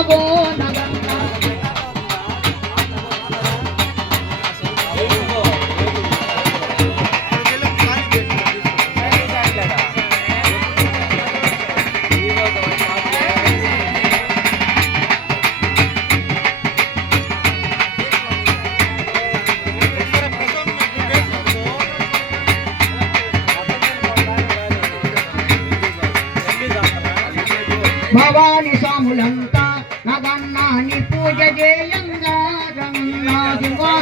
నాగో నగన్న భవాని స్వాములంతా నగన్నాని పూజ చేయంగా రంగా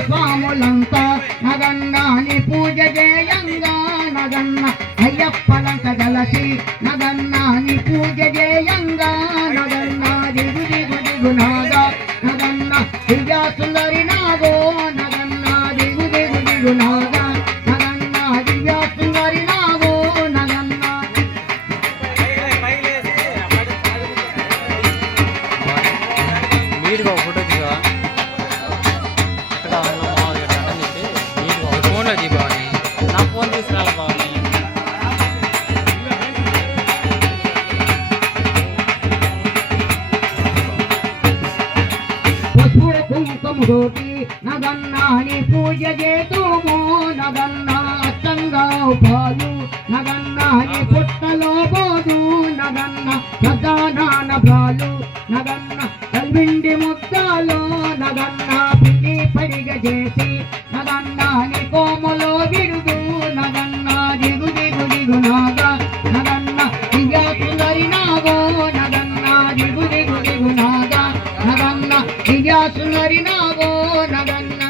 స్వాములంతా నగన్నాని పూజ చేయంగా నగన్న అయ్యప్పలంక జలసి నగన్నాని పూజ చేయంగా నగన్న దిగు దిగు దిగునాగా నగన్న దివ్యా సుందరి నాగో నగన్న దిగు దిగు దిగునాగా నగన్న దివ్యా సుందరి నాగో నగన్న నీట్గా ఫోటో దిగా అక్కడ ఫోన్లో ది బాగుని నా ఫోన్ తీసుకురాలి బాగుని పశువుల కుంకుమతోటి నగన్నాని పూజ చేతుమో నగన్న అత్తంగా పాలు నగన్నాని పుట్టలో పోదు నగన్న సదానాన పాలు నగన్న కల్విండి ముద్దలో నగన్న పిండి పడిగ చేసి నగన్నాని కోములో విడుదు నగన్న దిగు దిగు దిగు నాగా నగన్న దివ్యా సుందరి నాగో నగన్న దిగు దిగు దిగు నాగా నగన్న దివ్యా సుందరి నాగో నగన్న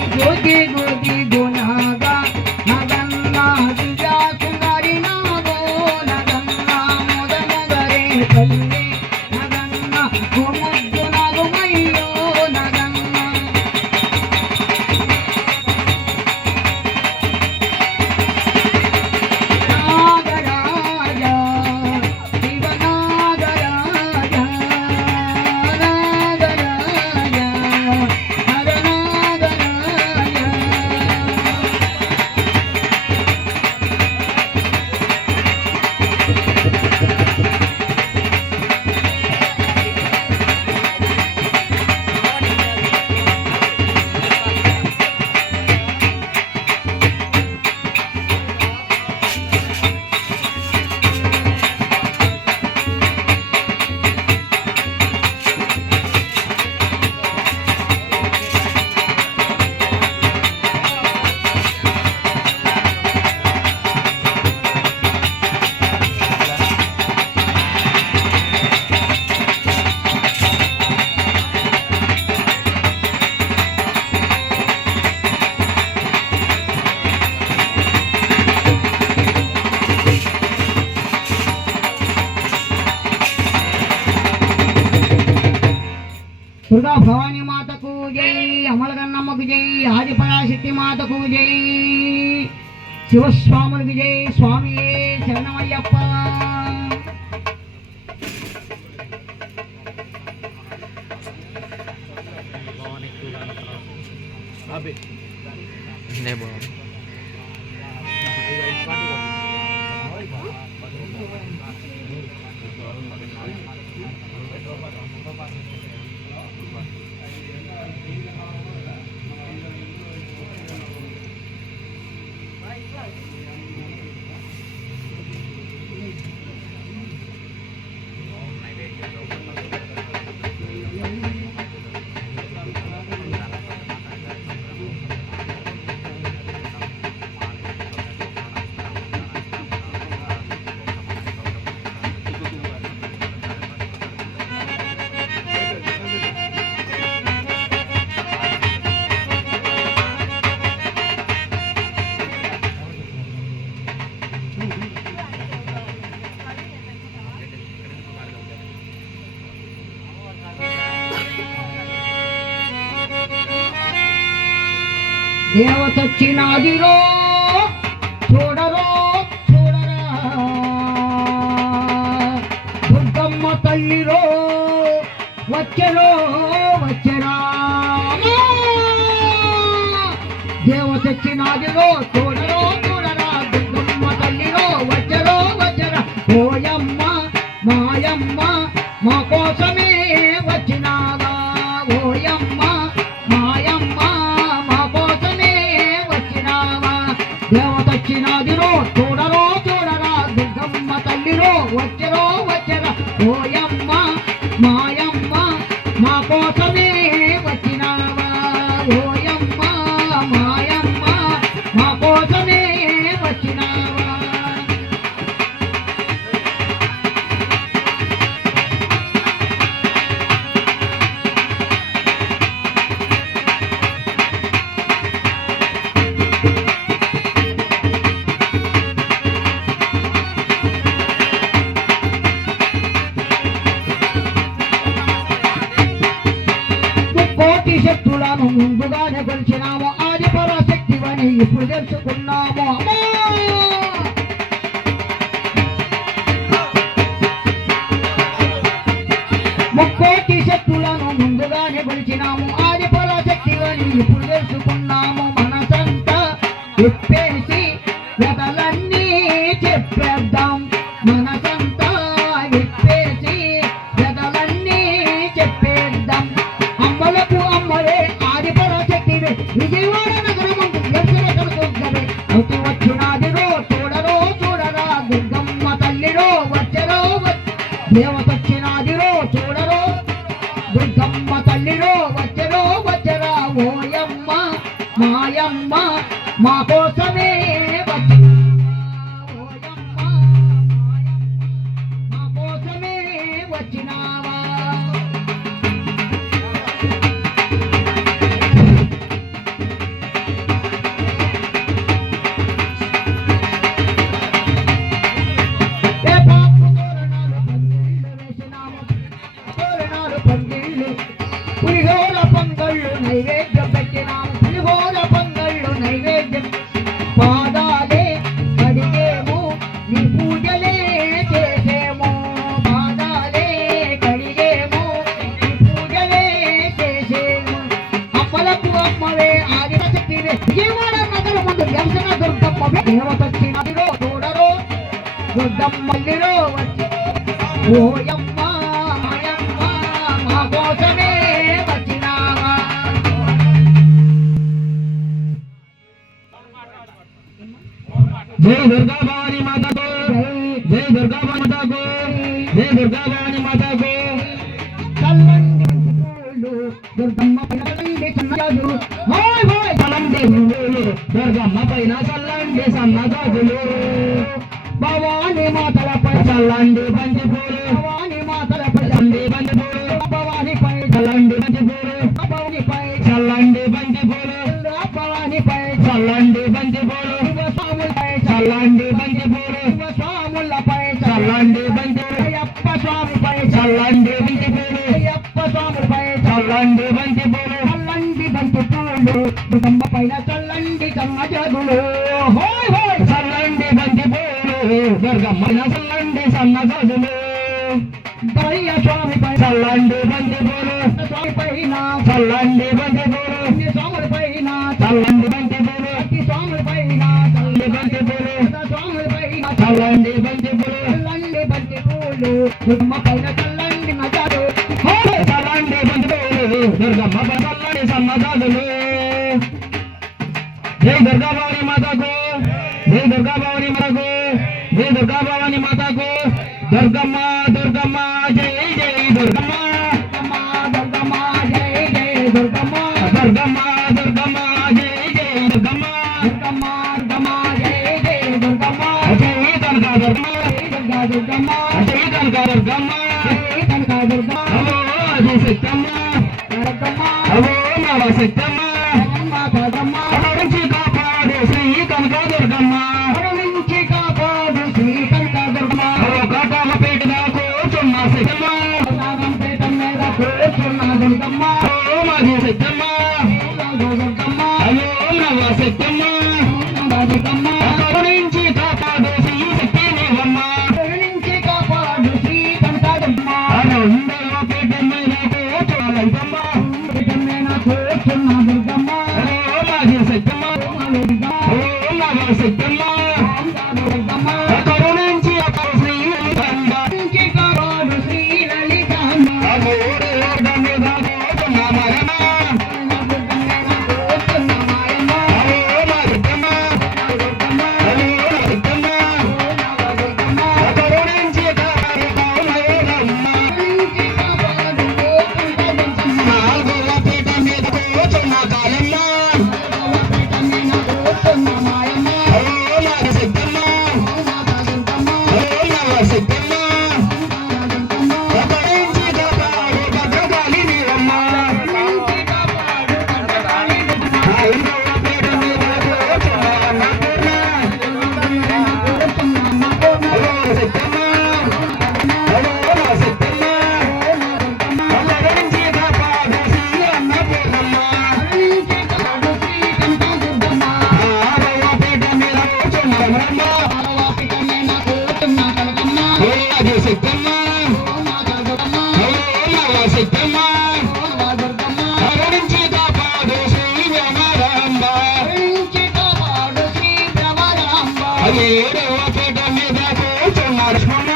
దిగు దిగు దిగు నాగా నగన్న దివ్యా సుందరి నాగో నగన్న మొద మొదరే తల్లి నగన్న ముద్దు నగుమయ్యో నగన్న నాగరాజ శివ నాగరాజ నాగరాజ హర నాగరాజ దుర్గా భవానీ మాతకు జై అమలగన్నమ్మకు జై ఆదిపరాశక్తి మాతకు జై శివస్వాములకు జై స్వామి శరణమయ్యప్ప దేవతొచ్చినాదిరో చూడరో చూడరో తల్లిరో వచ్చెరో వచ్చెరా దేవ తెచ్చినాదిరో చూడరో చూడరా దుర్గమ్మ తల్లిరో వచ్చెరో వచ్చెరా ఓయమ్మ మాయమ్మ మా కోసమే వచ్చినావా ఓయమ్మ మాయమ్మ మా కోసమే వచ్చినావా దేవ తెచ్చినాదిరో చూడరో చూడరా దుర్గమ్మ తల్లిరో వచ్చెరో వచ్చెరా ఓయమ్మ మాయమ్మ మా కోసమే వచ్చినావా ఓయమ్మ మాయమ్మ మా కోసమే వచ్చినావా కోటి శక్తులను ముందుగానే కొలిచినాము ఆది పరాశక్తివని ఇప్పుడు తెలుసుకున్నాము అమ్మా! ముక్కోటి శక్తులను ముందుగానే కొలిచినాము ఆది పరాశక్తివని ఇప్పుడు తెలుసుకున్నాము మనసంతా విప్పేసి వెదలన్నీ చెప్పేద్దాం మనసంతా విప్పేసి వెదలన్నీ చెప్పేద్దాం అమ్మలకు అమ్మలే ఆది పరాశక్తివే విజయవాడ నగరమందు దర్శనకరుగవే అవుతూ వచ్చినాదిరో చూడరో చూడరా దుర్గమ్మ తల్లిరో వచ్చరో దేవతొచ్చినాదిరో చూడరో దుర్గమ్మ తల్లిరో వచ్చరో వచ్చరా ఓయమ్మ మాయమ్మ మా కోసమే వచ్చినా ఓయమ్మ మా కోసమే వచ్చినావా ఏ పాపు తోరణాలు పందిళ్ళు వేసినాము తోరణాలు పందిళ్ళు పులిహోర పొంగళ్ళు నైవేద్యం పెట్టినాము పులిహోర పొంగళ్ళు నైవేద్యం పాదాలే కడిగేము నీ పూజలే చేసేము పాదాలే కడిగేము నీ పూజలే చేసేము అమ్మలకు అమ్మవే ఆదిశక్తివే విజయవాడ నగరమందు వ్యవసన దుర్గమ్మవే దేవతొచ్చినదిరో చూడరో దుర్గమ్మల్లిరో వచ్చి ఓయమ్మ మాయమ్మ మా కోసమే వచ్చినావా जय दुर्गा भवानी माता को जय दुर्गा भवानी माता को जय दुर्गा भवानी माता को చల్లండి పూలు దుర్గమ్మ పిల్లలండి సన్నజాజులు हाय हाय चलंడి పూలు దుర్గమ్మ పైన చల్లండి సన్నజాజులు భవాని మాతలపై చల్లండి బంతి పూలు భవాని మాతలపై చల్లండి బంతి పూలు భవానిపై చల్లండి బంతి పూలు భవానిపై చల్లండి బంతి పూలు భవానిపై చల్లండి బంతి పూలు శివస్వాములపై చల్లండి బంతి పూలు శివస్వాములపై చల్లండి బంతి పూలు అయ్యప్ప స్వామిపై చల్లండి బంతి పూలు అయ్యప్ప స్వాములపై చల్లండి బంతి పూలు చల్లండి బంతి పూలు దుర్గమ్మ పైన చల్లండి సన్నజాజులు హోయ్ హోయ్ చల్లండి బంతి పూలు దుర్గమ్మ చల్లండి సన్నజాజులు దయ్య స్వామిపై చల్లండి బంతి పూలు స్వామి పైన చల్లండి బంతి పూలు స్వాముల పైన చల్లండి బంతి పూలు స్వాముల పైన చల్లండి బంతి పూలు స్వాముల పైన చల్లండి బంతి పూలు చల్లండి బంతి పూలు దుర్గమ్మ పైన చల్లండి నజారు చల్లండి బంతి పూలు దుర్గమ్మ చల్లండి సన్నజాజులు జై దుర్గా భవాని మాతకు జై దుర్గా భవాని మాతకు జై దుర్గా భవాని మాతకు దుర్గమ్మ దుర్గమ్మ జై జై దుర్గమ్మ దుర్గమ్మ దుర్గమ్మ జై జై దుర్గమ్మ దుర్గమ్మ దుర్గమ్మ జై జై దుర్గమ్మ దుర్గమ్మ దుర్గమ్మ జై జై దుర్గమ్మ జై కనక దుర్గమ్మ జై దుర్గమ్మ జై కనక దుర్గమ్మ జై కనక దుర్గమ్మ అవో అది సత్యమ్మ దుర్గమ్మ అవో నవ సత్యమ్మ జగన్మాత దుర్గమ్మ నుంచి కాపాడు శ్రీ కనక దుర్గమ్మ నుంచి కాపాడు శ్రీ కనక దుర్గమ్మ అవో కాటాల పేట కూర్చున్న సత్యమ్మ నాగంపేట మీద కూర్చున్న దుర్గమ్మ ఓ మాది సత్యమ్మ ఓ మాది శక్తమ్మ మా శక్తమ్మ కరుణించి కాపాడు శ్రీ భ్రమరాంబ ఏడవ పీట మీద కూర్చున్న లక్ష్మణ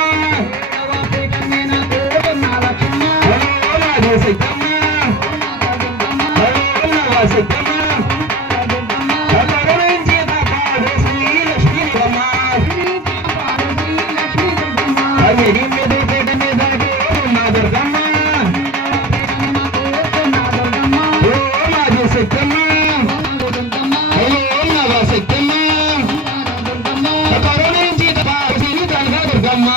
మాది శక్తమ్మ శక్తమ్మ కరుణించి కాపాడు శ్రీ లక్ష్మీరమ్మ ఎనిమిది పీట మీద కూర్చున్న దుర్గమ్మ మాది శక్తమ్మ శక్తమ్మ కరుణించి కాపాడు శ్రీ కనకదుర్గమ్మ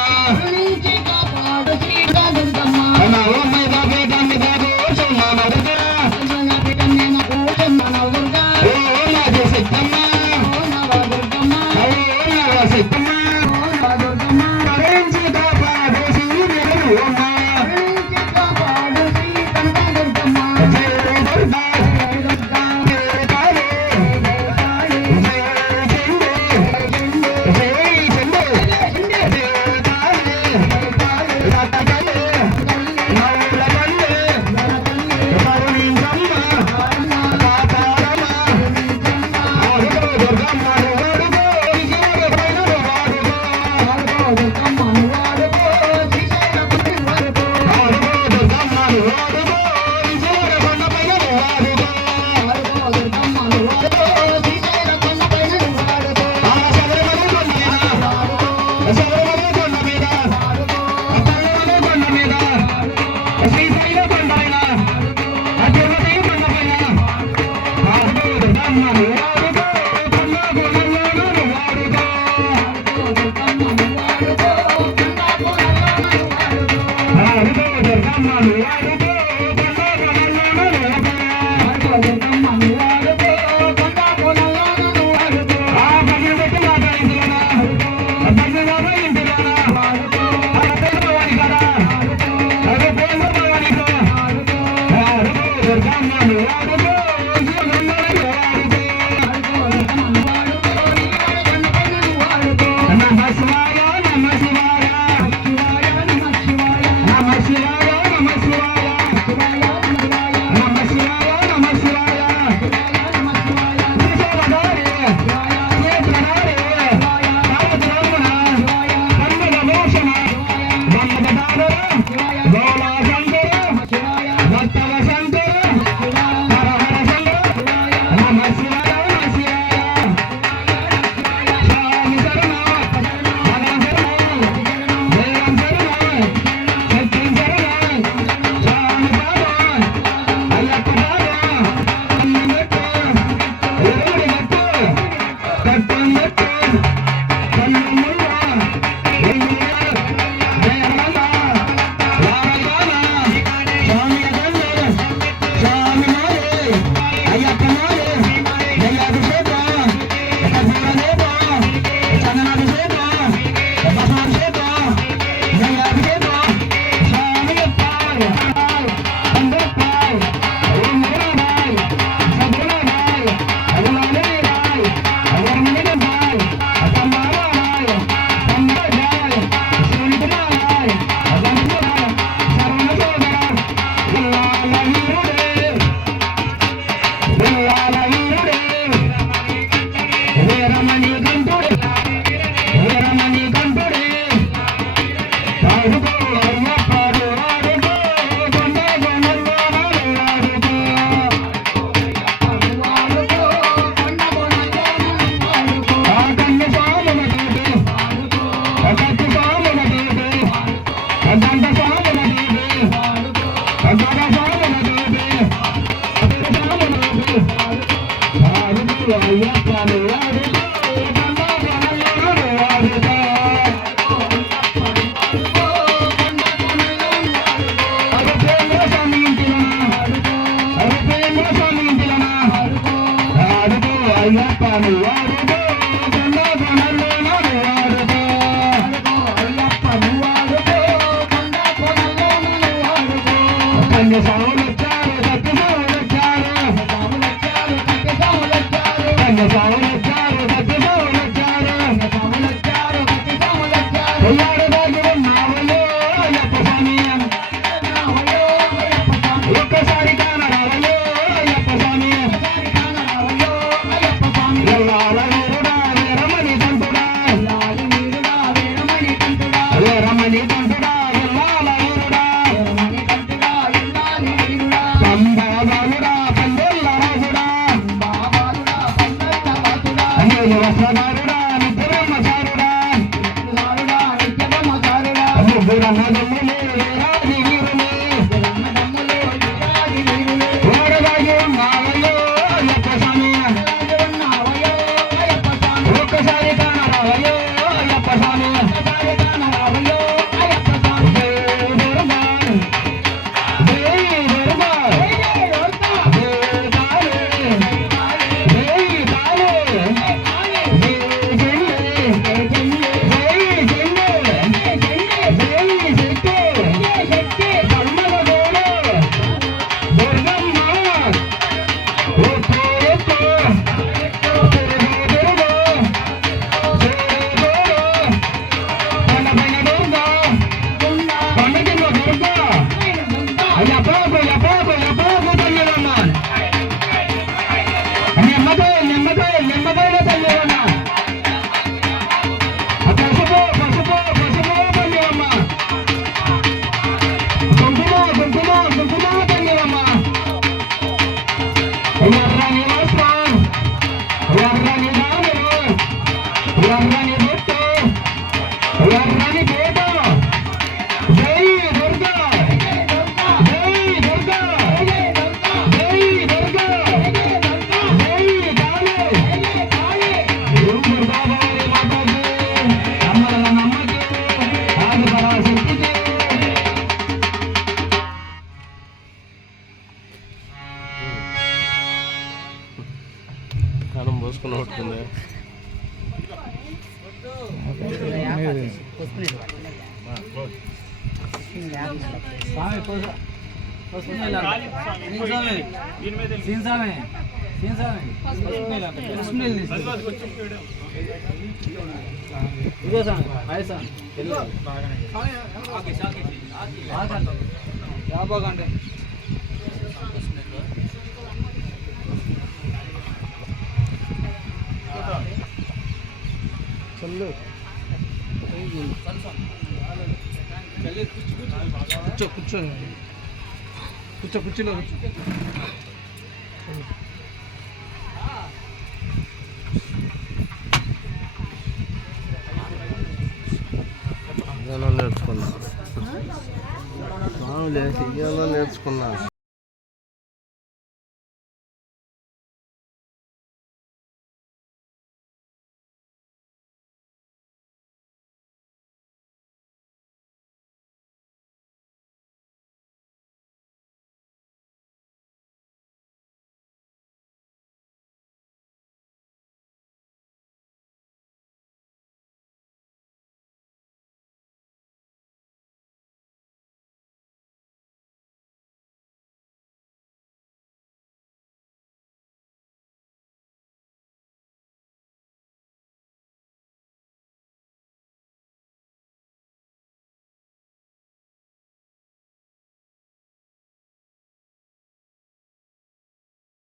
నవమై పీట మీద కూర్చున్న మధుర మాది శక్తమ్మ శక్తమ్మ కరుణించి కాపాడు శ్రీ నిలయమ్మ జయ దుర్గా జయ కాళీ జయ చండీ జయ చండీ జయ కాళీ రతకలే నవలకలే కరుణించమ్మ కాపాడమ్మ ఆడుకో దుర్గమ్మ వాడుకో ఈశ్వర పైన వాడుకో ఆడుకో దుర్గమ్మ వాడుకో ఈశ్వర పైన వాడుకో ఆడుకో దుర్గమ్మ వాడుకో ఈశ్వర కొండ పైన వాడుకో ఆడుకో దుర్గమ్మ వాడుకో ఈశ్వర కొండ పైన వాడుకో ఆ శబరిమల కొండ మీద వాడుకో శబరిమల కొండ మీద వాడుకో శబరిమల కొండ మీద శ్రీశైల కొండ పైన తిరుపతి కొండ పైన ఆడుకో దుర్గమ్మ వాడుకో కొండ గుణంలోనూ వాడుకో ఆడుకో దుర్గమ్మ వాడుకో కొండ గుణంలోనూ వాడుకో ఆడుకో దుర్గమ్మ వాడుకో కొండ గుణంలోనూ వాడుకో ఆడుకో దుర్గమ్మ వాడుకో కొండ గుణంలోనూ వాడుకో ఆ భజన పెట్టి మాత ఇంటిలోన భజన బాబా ఇంటిలోన వీరన్నదమ్ములు వీరాది వీరులు ఓడరాజు మావయ్యో అయ్యప్ప స్వామి ఒక్కసారి కానరావయ్యో అయ్యప్ప స్వామి కాలం పోసుకుని ఉంటుంది కూర్చోలో నేర్చుకున్నా నేర్చుకున్నా